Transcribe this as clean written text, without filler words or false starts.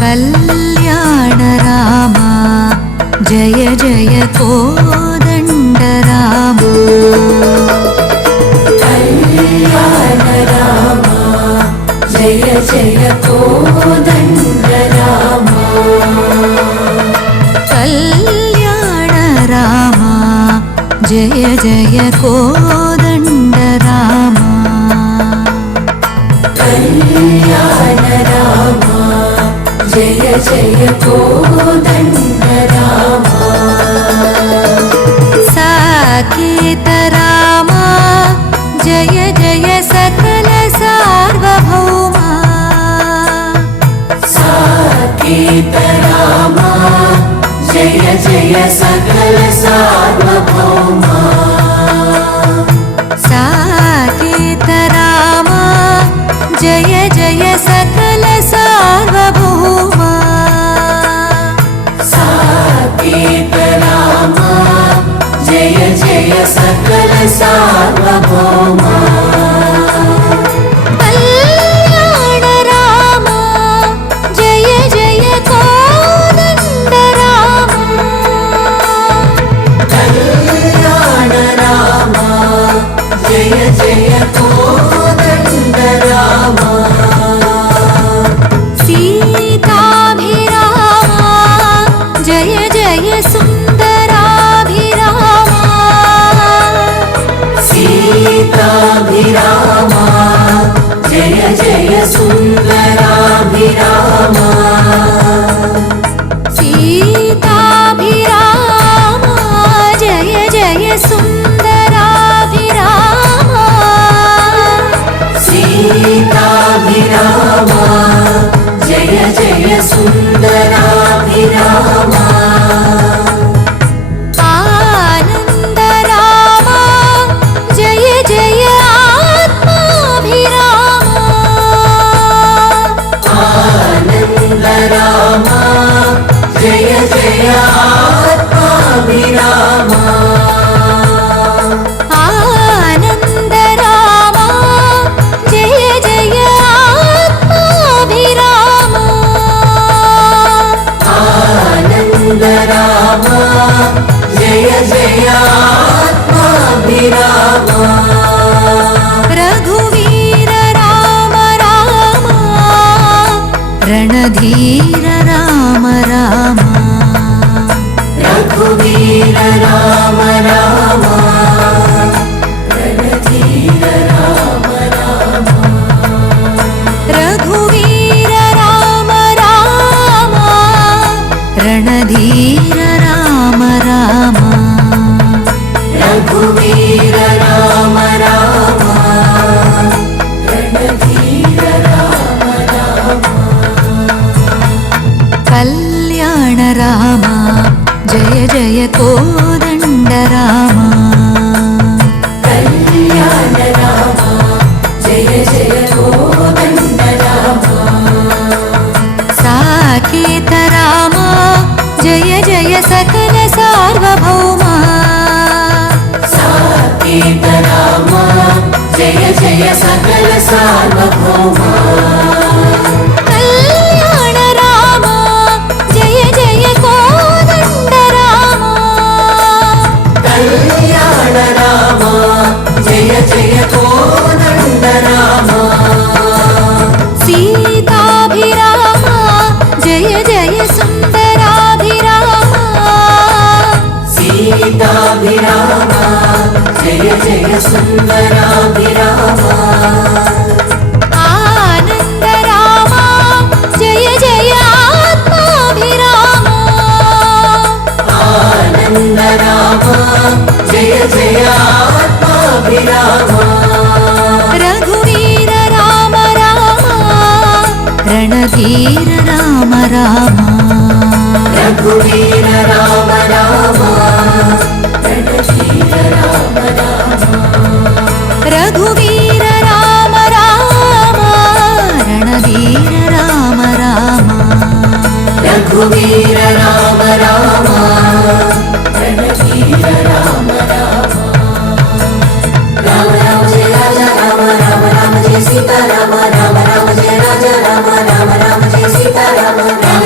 कल्याण राम जय जय कोदण्ड राम कल्याण राम जय जय कोदण्ड राम कल्याण राम जय जय कोदण्ड राम कल्याण राम जय जय कोदण्ड राम साकेत राम जय जय सकल सार्वभौमा साकेत राम जय जय सकल सार्वभौमा साकेत राम जय जय सकल सार्वभौमा साकेत राम जय जय सकल सार्वभौमा कल्याण राम जय जय कोदण्ड राम कल्याण राम जय जय कोदण्ड राम सीताभिराम जय जय सुन्दराभिराम सीताभिराम जय जय सुन्दराभिराम सीताभिराम जय जय सुन्दराभिराम सीताभिराम जय जय सुन्दराभिराम आनन्द राम जय जय आत्माभिराम आनन्द राम जय जय आत्माभिराम आनन्द राम जय जय आत्माभिराम आनन्द राम जय जय आत्माभिराम रघुवीर राम राम रणधीर राम राम रघुवीर राम राम रणधीर राम राम रघुवीर राम राम रणधीर राम राम रघुवीर राम राम रणधीर राम राम कल्याण राम जय जय कोदण्ड राम कल्याण राम जय जय कोदण्ड राम साकेत राम जय जय सकल सार्वभौमा साकेत राम जय जय सकल सार्वभौमा कल्याण राम जय जय कोदण्ड राम कल्याण राम जय जय कोदण्ड राम सीताभिराम जय जय सुन्दराभिराम सीताभिराम जय जय सुन्दराभिराम आनन्द राम जय जय आत्माभिराम आनन्द राम जय जय आत्माभिराम रघुवीर राम राम रणधीर राम राम रघुवीर राम राम रणधीर राम राम रघुवीर राम राम रणधीर राम राम रघुवीर राम राम रणधीर राम राम राम राम जय राजा राम राम राम जय सीता राम राम राम जय राजा राम राम राम जय सीता राम రామ